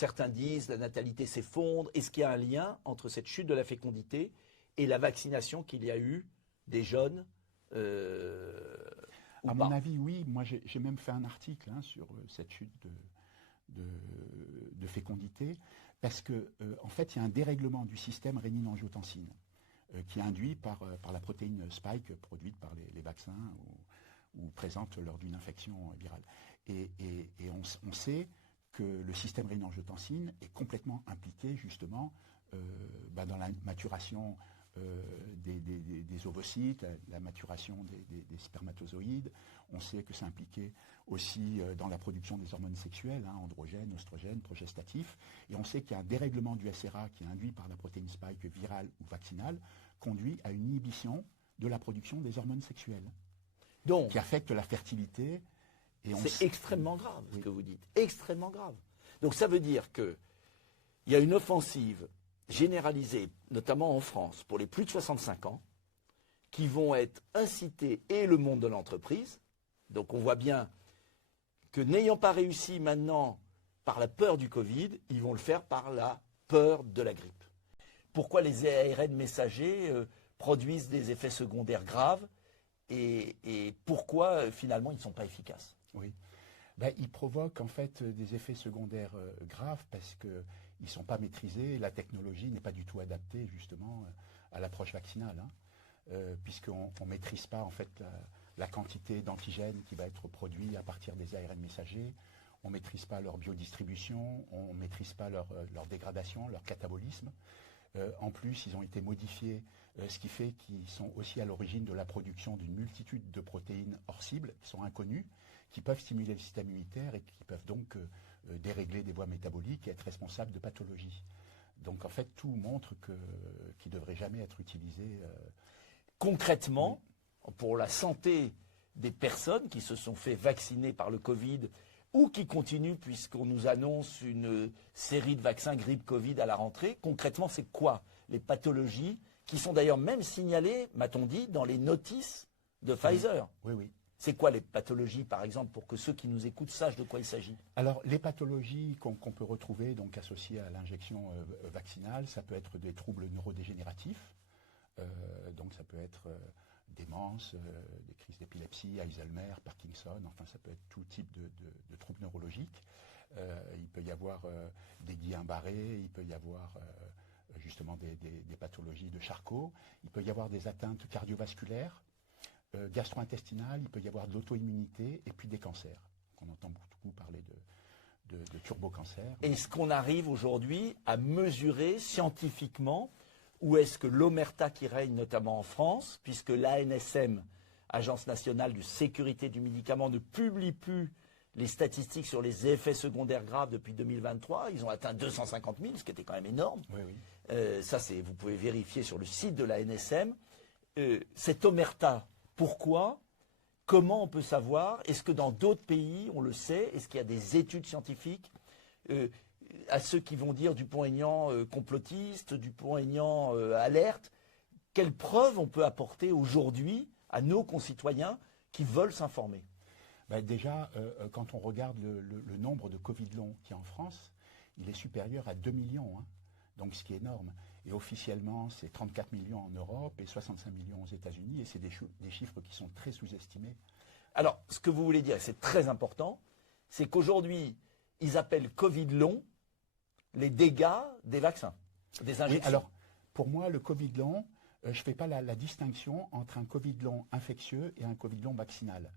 certains disent la natalité s'effondre. Est-ce qu'il y a un lien entre cette chute de la fécondité et la vaccination qu'il y a eu des jeunes ou À pas? mon avis, oui. Moi, j'ai même fait un article sur cette chute de fécondité, parce que en fait, il y a un dérèglement du système rénine-angiotensine qui est induit par la protéine spike produite par les vaccins ou présente lors d'une infection virale. Et on sait que le système rénine-angiotensine est complètement impliqué justement dans la maturation des ovocytes, la maturation des spermatozoïdes. On sait que c'est impliqué aussi dans la production des hormones sexuelles, androgènes, oestrogènes, progestatifs. Et on sait qu'il y a un dérèglement du SRA qui est induit par la protéine spike virale ou vaccinale, conduit à une inhibition de la production des hormones sexuelles, Donc, qui affecte la fertilité. c'est extrêmement grave ce que vous dites, extrêmement grave. Donc ça veut dire qu'il y a une offensive généralisée, notamment en France, pour les plus de 65 ans, qui vont être incités, et le monde de l'entreprise. Donc on voit bien que n'ayant pas réussi maintenant par la peur du Covid, ils vont le faire par la peur de la grippe. Pourquoi les ARN messagers produisent des effets secondaires graves et pourquoi finalement ils ne sont pas efficaces? Oui. Ils provoquent en fait des effets secondaires graves parce qu'ils ne sont pas maîtrisés. La technologie n'est pas du tout adaptée justement à l'approche vaccinale, puisqu'on ne maîtrise pas en fait la quantité d'antigènes qui va être produit à partir des ARN messagers. On ne maîtrise pas leur biodistribution, on ne maîtrise pas leur dégradation, leur catabolisme. En plus, ils ont été modifiés, ce qui fait qu'ils sont aussi à l'origine de la production d'une multitude de protéines hors cible, qui sont inconnues, qui peuvent stimuler le système immunitaire et qui peuvent donc dérégler des voies métaboliques et être responsables de pathologies. Donc en fait, tout montre qu'ils ne devraient jamais être utilisés. Concrètement, pour la santé des personnes qui se sont fait vacciner par le Covid ou qui continuent puisqu'on nous annonce une série de vaccins grippe-Covid à la rentrée, concrètement, c'est quoi les pathologies qui sont d'ailleurs même signalées, m'a-t-on dit, dans les notices de Pfizer? Oui, oui. C'est quoi les pathologies, par exemple, pour que ceux qui nous écoutent sachent de quoi il s'agit? Alors, les pathologies qu'on peut retrouver, donc associées à l'injection vaccinale, ça peut être des troubles neurodégénératifs. Donc, ça peut être démence, des crises d'épilepsie, Alzheimer, Parkinson, enfin, ça peut être tout type de troubles neurologiques. Il peut y avoir des Guillain-Barré, il peut y avoir justement des pathologies de Charcot, il peut y avoir des atteintes cardiovasculaires, gastro-intestinales, il peut y avoir de l'auto-immunité et puis des cancers. On entend beaucoup parler de turbo-cancer. Est-ce qu'on arrive aujourd'hui à mesurer scientifiquement où est-ce que l'omerta qui règne notamment en France, puisque l'ANSM, Agence nationale de sécurité du médicament, ne publie plus les statistiques sur les effets secondaires graves depuis 2023, ils ont atteint 250 000, ce qui était quand même énorme. Oui, oui. Ça, vous pouvez vérifier sur le site de l'ANSM. Cette omerta, pourquoi? Comment on peut savoir? Est-ce que dans d'autres pays, on le sait? Est-ce qu'il y a des études scientifiques? À ceux qui vont dire Dupont-Aignan complotiste, Dupont-Aignan alerte, quelles preuves on peut apporter aujourd'hui à nos concitoyens qui veulent s'informer? Déjà, quand on regarde le nombre de Covid long qu'il y a en France, il est supérieur à 2 millions, donc ce qui est énorme. Et officiellement, c'est 34 millions en Europe et 65 millions aux États-Unis, et c'est des chiffres qui sont très sous-estimés. Alors, ce que vous voulez dire, et c'est très important, c'est qu'aujourd'hui, ils appellent Covid long les dégâts des vaccins, des injections. Oui, alors, pour moi, le Covid long, je ne fais pas la distinction entre un Covid long infectieux et un Covid long vaccinal.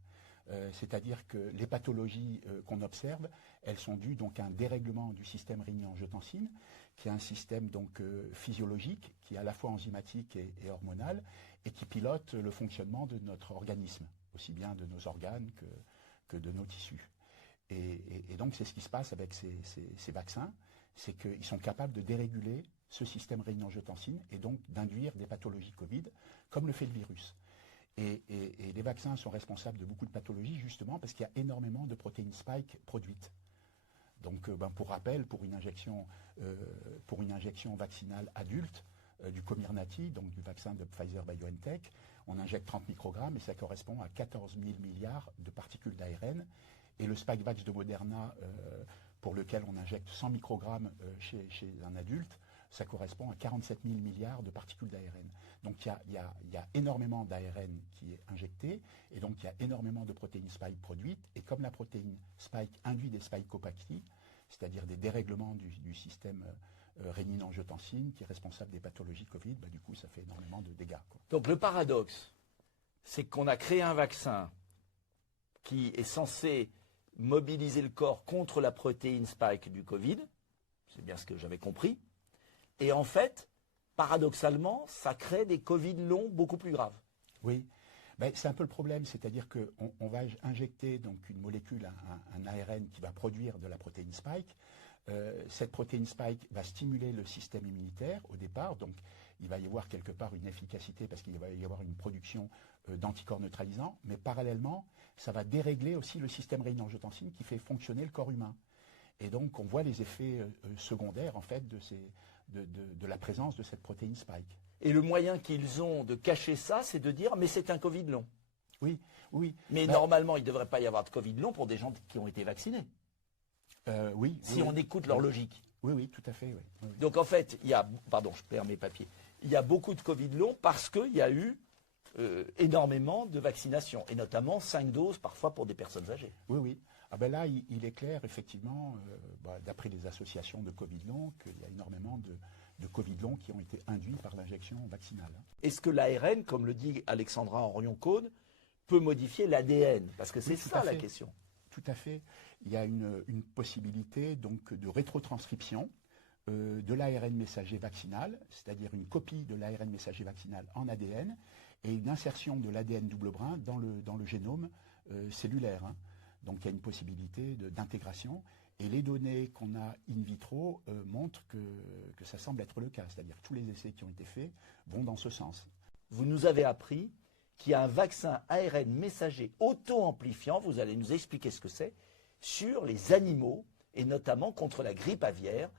C'est-à-dire que les pathologies qu'on observe, elles sont dues donc à un dérèglement du système rénine-angiotensine, qui est un système donc physiologique, qui est à la fois enzymatique et hormonal, et qui pilote le fonctionnement de notre organisme, aussi bien de nos organes que de nos tissus. Et donc c'est ce qui se passe avec ces vaccins, c'est qu'ils sont capables de déréguler ce système rénine-angiotensine et donc d'induire des pathologies Covid, comme le fait le virus. Et les vaccins sont responsables de beaucoup de pathologies justement parce qu'il y a énormément de protéines spike produites. Donc pour rappel, pour une injection vaccinale adulte du Comirnaty, donc du vaccin de Pfizer-BioNTech, on injecte 30 microgrammes et ça correspond à 14 000 milliards de particules d'ARN. Et le Spikevax de Moderna pour lequel on injecte 100 microgrammes chez un adulte, ça correspond à 47 000 milliards de particules d'ARN. Donc il y a énormément d'ARN qui est injecté, et donc il y a énormément de protéines spike produites, et comme la protéine spike induit des spikopathies, c'est-à-dire des dérèglements du système rénine-angiotensine qui est responsable des pathologies Covid, du coup ça fait énormément de dégâts, quoi. Donc le paradoxe, c'est qu'on a créé un vaccin qui est censé mobiliser le corps contre la protéine spike du Covid, c'est bien ce que j'avais compris, et en fait, paradoxalement, ça crée des Covid longs beaucoup plus graves. Oui, c'est un peu le problème, c'est-à-dire qu'on va injecter donc une molécule, un ARN qui va produire de la protéine spike. Cette protéine spike va stimuler le système immunitaire au départ, donc il va y avoir quelque part une efficacité parce qu'il va y avoir une production d'anticorps neutralisants, mais parallèlement, ça va dérégler aussi le système rénine-angiotensine qui fait fonctionner le corps humain. Et donc on voit les effets secondaires en fait de la présence de cette protéine spike. Et le moyen qu'ils ont de cacher ça, c'est de dire mais c'est un Covid long. Oui, oui. Mais normalement, il ne devrait pas y avoir de Covid long pour des gens qui ont été vaccinés. Oui. Si on écoute leur logique. Oui, oui, tout à fait. Oui. Oui. Donc en fait, je perds mes papiers. Il y a beaucoup de Covid long parce qu'il y a eu énormément de vaccinations, et notamment 5 doses parfois pour des personnes âgées. Oui, oui. Là, il est clair, effectivement, d'après les associations de Covid long, qu'il y a énormément de Covid long qui ont été induits par l'injection vaccinale. Est-ce que l'ARN, comme le dit Alexandra Orion-Cône, peut modifier l'ADN? Parce que c'est ça la question. Tout à fait. Il y a une possibilité donc de rétrotranscription de l'ARN messager vaccinal, c'est-à-dire une copie de l'ARN messager vaccinal en ADN et une insertion de l'ADN double brin dans le génome cellulaire. Donc il y a une possibilité d'intégration, et les données qu'on a in vitro montrent que ça semble être le cas, c'est-à-dire que tous les essais qui ont été faits vont dans ce sens. Vous nous avez appris qu'il y a un vaccin ARN messager auto-amplifiant, vous allez nous expliquer ce que c'est, sur les animaux, et notamment contre la grippe aviaire.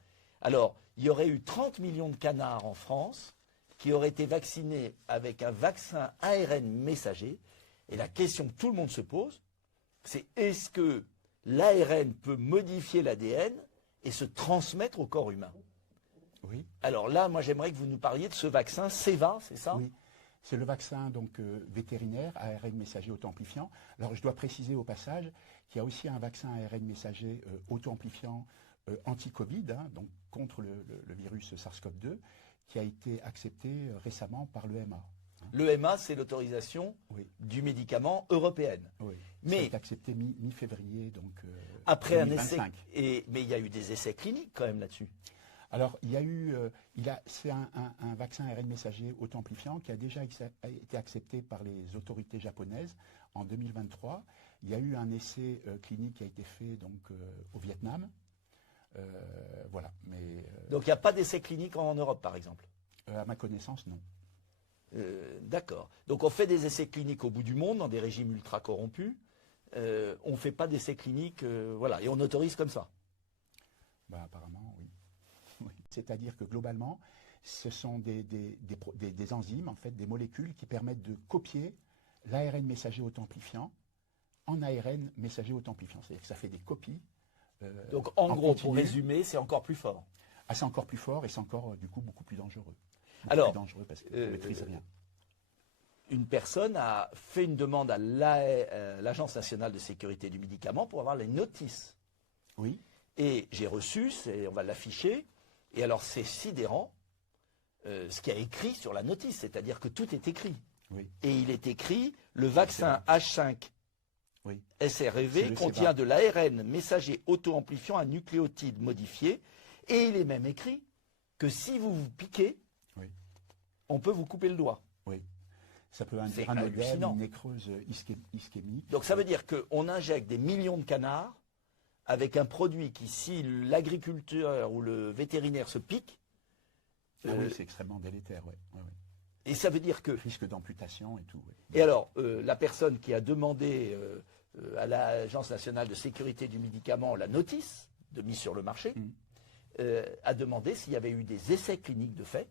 Alors, il y aurait eu 30 millions de canards en France qui auraient été vaccinés avec un vaccin ARN messager, et la question que tout le monde se pose, c'est est-ce que l'ARN peut modifier l'ADN et se transmettre au corps humain? Oui. Alors là, moi j'aimerais que vous nous parliez de ce vaccin Ceva, c'est ça? Oui. C'est le vaccin donc vétérinaire ARN messager auto-amplifiant. Alors je dois préciser au passage qu'il y a aussi un vaccin ARN messager auto-amplifiant anti-Covid, donc contre le virus SARS-CoV-2, qui a été accepté récemment par l'EMA. L'EMA, c'est l'autorisation du médicament européenne. Oui. Mais ça a été accepté mi-février, donc après 2025. un essai, mais il y a eu des essais cliniques quand même là-dessus. Alors, il y a eu, c'est un vaccin ARN messager auto-amplifiant qui a déjà été accepté par les autorités japonaises en 2023. Il y a eu un essai clinique qui a été fait donc au Vietnam. Voilà. Donc il n'y a pas d'essai clinique en Europe, par exemple? À ma connaissance, non. D'accord. Donc on fait des essais cliniques au bout du monde, dans des régimes ultra corrompus. On ne fait pas d'essais cliniques, voilà, et on autorise comme ça. Apparemment, oui. Oui. C'est-à-dire que globalement, ce sont des enzymes, en fait, des molécules qui permettent de copier l'ARN messager auto-amplifiant en ARN messager auto-amplifiant. C'est-à-dire que ça fait des copies. Donc en gros, continu. pour résumer, c'est encore plus fort. Ah, c'est encore plus fort et c'est encore du coup beaucoup plus dangereux. Alors, plus dangereux parce qu'on ne maîtrise rien. Une personne a fait une demande à l'Agence nationale de sécurité du médicament pour avoir les notices. Oui. Et j'ai reçu, on va l'afficher, et alors c'est sidérant ce qu'il y a écrit sur la notice, c'est-à-dire que tout est écrit. Oui. Et il est écrit, le vaccin H5 oui. SREV contient de l'ARN messager auto-amplifiant à nucléotides modifiés, et il est même écrit que si vous vous piquez, oui. on peut vous couper le doigt. Oui. Ça peut induire un œdème, une nécrose ischémique. Donc ça veut dire qu'on injecte des millions de canards avec un produit qui, si l'agriculteur ou le vétérinaire se pique... oui, c'est extrêmement délétère, oui. Oui, oui. Et ça veut dire que... Risque d'amputation et tout, oui. Et alors, la personne qui a demandé à l'Agence nationale de sécurité du médicament la notice de mise sur le marché, a demandé s'il y avait eu des essais cliniques de fait,